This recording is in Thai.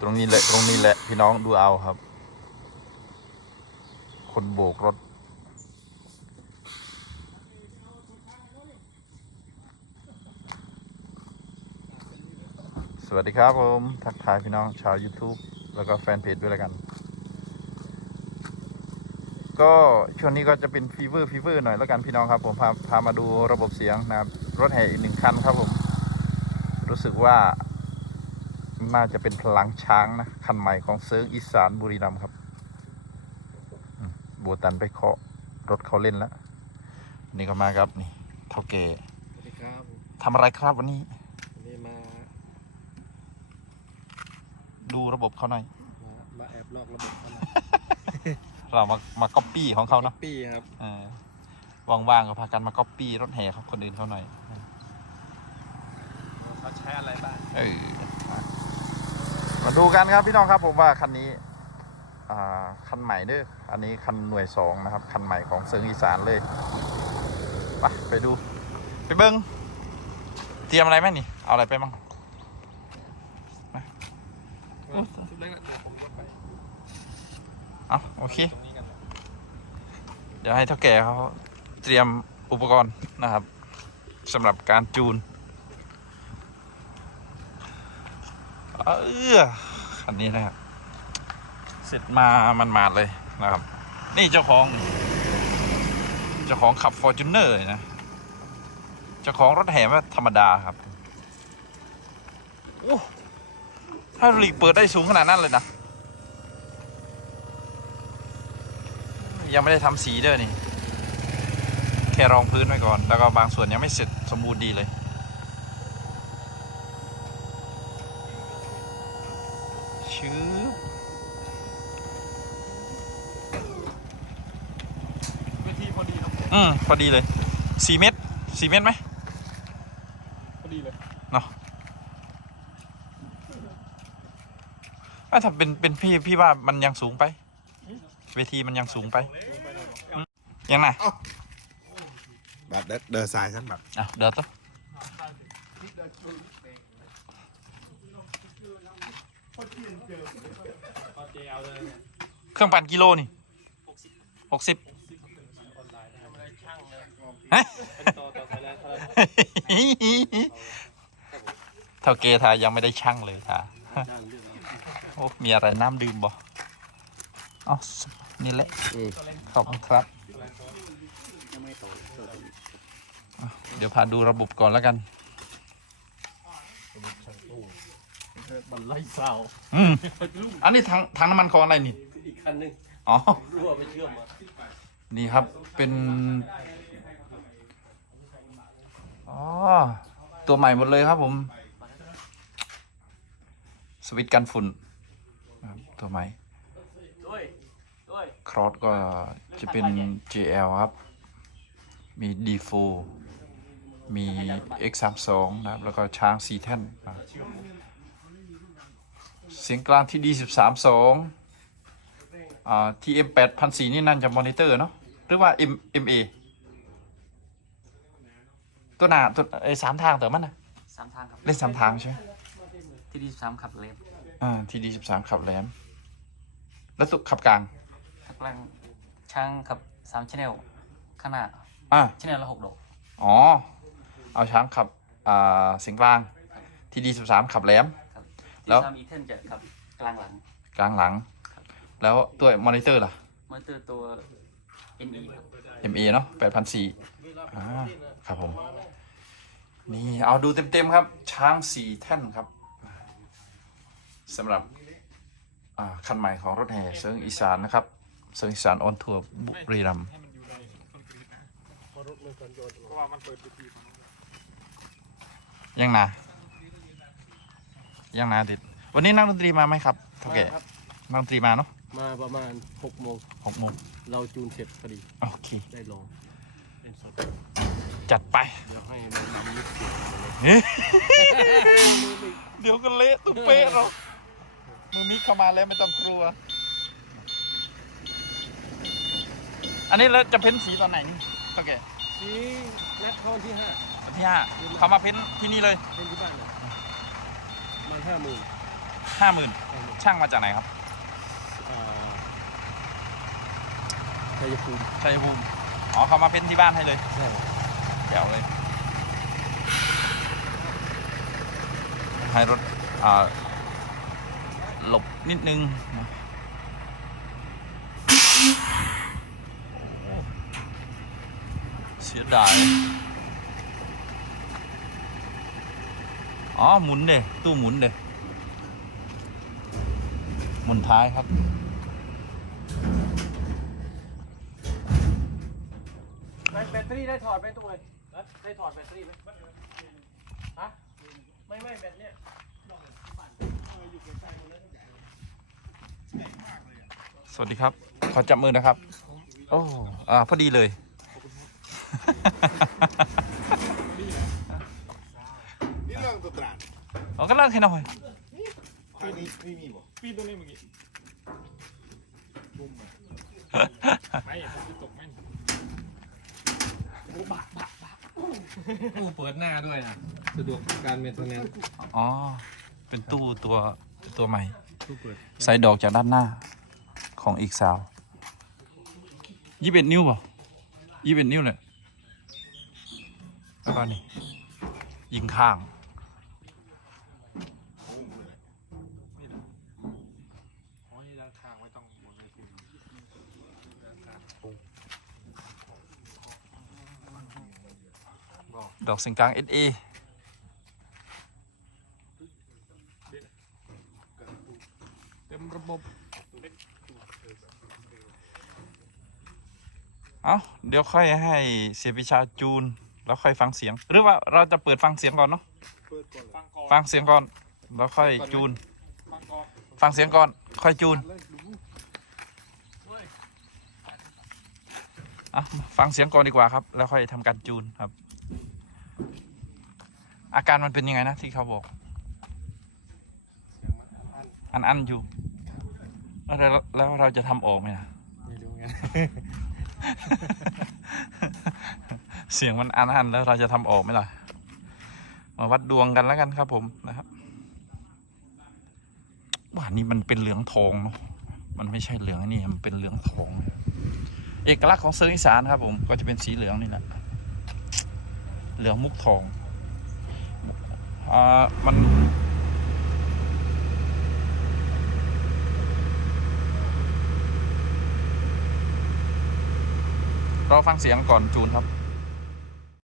ตรงนี้แหละ ตรงนี้แหละ พี่น้องดูเอาครับ คนโบกรถ สวัสดีครับผม ทักทายพี่น้องชาว YouTube แล้วก็แฟนเพจด้วยแล้วกัน ก็ช่วงนี้ก็จะเป็นฟีเวอร์ฟีเวอร์หน่อยแล้วกันพี่น้องครับ ผมพาพามาดูระบบเสียงนะครับ รถแห่อีกหนึ่งคันครับผม รู้สึกว่า น่าจะเป็นพลังช้างนะ คันใหม่ของเซิร์งอีสานบุรีรัมย์ครับอืมโบตันไปเคาะรถเขาเล่นแล้ว นี่ก็มาครับนี่เท่าแก่สวัสดีครับทำอะไรครับวันนี้วันนี้มา ดูระบบเขาหน่อยมามาแอบลอกระบบเขาหน่อยเรามามาก๊อปปี้ของเขาเนาะปี้ครับเออว่างๆก็พากันมาก๊อปปี้รถแห่ของคนอื่นเขาหน่อยเขาใช้อะไรบ้างเออ มาดูกันครับพี่น้องครับผมว่าคันนี้คันใหม่เด้ออันนี้คันหน่วยสองนะครับคันใหม่ของเซิงอีสานเลยไปไปดู ไปเบิ้งเตรียมอะไรไหมนี่ เอาอะไรไปมั่งเอาโอเค เดี๋ยวให้เท่าแก่เขาเตรียมอุปกรณ์นะครับสำหรับการจูน เออคันนี้นะครับ เสร็จมามันมาดเลยนะครับ นี่เจ้าของ เจ้าของขับฟอร์จูเนอร์นะ เจ้าของรถแห่ไม่ธรรมดาครับโอ้ถ้าหลีกเปิดได้สูงขนาดนั้นเลยนะ ยังไม่ได้ทำสีด้วยนี่ แค่รองพื้นไว้ก่อน แล้วก็บางส่วนยังไม่เสร็จสมบูรณ์ดีเลย ชื้อเวทีพอดีครับอืมพอดีเลยสี่เมตรสี่เมตรไหมพอดีเลยอะถ้าเป็นเป็นพี่พี่ว่ามันยังสูงไป เวทีมันยังสูงไปยังไงบัตรเดอร์ไซน์ชั้นบัตรอะเดี๋ยวต้อง เอาเจเอาเลยเครื่องปั่นกิโลนี่หกสิบอะไรช่างเลยฮะเป็นต่อต่อไปแล้วครับเท่าเกทายังไม่ได้ช่างเลยทาด้านเรื่องโอ้มีอะไรน้ำดื่มบ่อ๋อนี่แหละขอบคุณครับยังไม่โตเดี๋ยวพาดูระบบก่อนแล้วกัน มันไล่เสาอืมอันนี้ถังถังน้ำมันของอะไรนี่ อีกคันหนึงอ๋อ รั่วไปเชื่อมมานี่ครับเป็นอ๋อตัวใหม่หมดเลยครับผม สวิตช์กันฝุ่นนะครับตัวใหม่ ด้วยด้วยครอสก็จะเป็น JL ครับ มี D4 มี X32 นะครับ แล้วก็ช้างสีแท่นนะครับ เสียงกลางที่ D13 2อ่า TM 8004นี่นั่นจะมอนิเตอร์เนาะหรือว่า M MA ตัวหนาตัวไอ้สามทางแต่มันนะสามทางครับเล่นสามทางใช่ไหมที่ดีสามขับเลฟอ่า TD13 ขับแหลมแล้วตัวขับกลางขับกลางช่างขับสามชแนลข้างหน้าอ่าชแนลละหกดอกอ๋อ เอาช้างขับอ่าเสียงกลางทีดีสิบสามขับแหลมครับ แล้วที่สามอีเทนจะขับกลางหลัง กลางหลัง แล้วตัวมอนิเตอร์ล่ะ มอเตอร์ตัว NE ครับ MA เนาะแปดพันสี่อ่าครับผม นี่เอาดูเต็มๆครับ ช้างสี่แท่นครับสำหรับอ่าคันใหม่ของรถแห่เซิงอีสานนะครับเซิงอีสานออนทัวร์บุรีรัมย์ให้มันอยู่ในคอนกรีตนะพอรถมันก่อนโยนเพราะว่ามันเปิดเวทีฝั่งนู้นยังนายังนาติด วันนี้นักดนตรีมาไหมครับเท่าแก่ครับนักดนตรีมาเนาะมาประมาณหกโมงหกโมงเราจูนเสร็จพอดีโอเค ได้ลองเล่นสดจัดไป เดี๋ยวให้มันนำมิกเสียงมาเลยเฮ้ยเดี๋ยวก็เละตุ๊เป๊ะหรอกมือมิกเข้ามาแล้วไม่ต้องกลัว อันนี้แล้วจะเพ้นสีตอนไหนนี่โอเคสีนัดเข้าวันที่ห้าวันที่ห้าเขามาเพ้นที่นี่เลย เล่นที่บ้านเลยประมาณ ห้าหมื่นห้าหมื่นช่างมาจากไหนครับชัยภูมิชัยภูมิอ๋อเขามาเพ้นที่บ้านให้เลยใช่แถวเลยให้รถอ่าหลบนิดนึงนะโอ้เสียดาย อ๋อหมุนเด้ตู้หมุนเด้หมุนท้ายครับ แบตเตอรี่ได้ถอดไหมตู้เลยได้ถอดแบตเตอรี่ไหมฮะไม่ไม่แบตเนี่ยสวัสดีครับ ขอจับมือนะครับ โอ้อ่าพอดีเลย นี่เรื่องตัวตรานเอาก็เลิกให้หน่อยอันนี้ไม่มีบ่ปีนตรงนี้เมื่อกี้บุ้มอะไม่ผมจะตกไม่โอ้บะบะบะตู้เปิดหน้าด้วยนะสะดวกการเมนเทนแนนอ๋อ เป็นตู้ตัวตัวใหม่ ตู้เปิดใส่ดอกจากด้านหน้าของอีกสาวยี่สิบเอ็ดนิ้วเปล่ายี่สิบเอ็ดนิ้วเลยแล้วก็นี่ยิงข้าง อ๋อนี่ด้านข้างไม่ต้องหมุนเลยคุณด้านข้างบอก ดอกสียงกลาง SA เต็มระบบเอ้าเดี๋ยวค่อยให้เสียพิชาจูน แล้วค่อยฟังเสียง หรือว่าเราจะเปิดฟังเสียงก่อนเนาะฟังเสียงก่อนแล้วค่อยจูน ฟังเสียงก่อนค่อยจูนเอะฟังเสียงก่อนดีกว่าครับ แล้วค่อยทำการจูนครับ อาการมันเป็นยังไงนะที่เขาบอกเสียงมันอันอันอันอยู่แล้วเราแล้วเราจะทำออกไหมนะไม่รู้ไงเสียงมันอันอันแล้วเราจะทำออกไหมล่ะ มาวัดดวงกันแล้วกันครับผมนะครับว่านี่มันเป็นเหลืองทองเนาะมันไม่ใช่เหลืองอันนี่มันเป็นเหลืองทอง เอกลักษณ์ของเซอร์อีสานครับผมก็จะเป็นสีเหลืองนี่แหละเหลืองมุกทอง อ่ามันรอฟังเสียงก่อนจูนครับ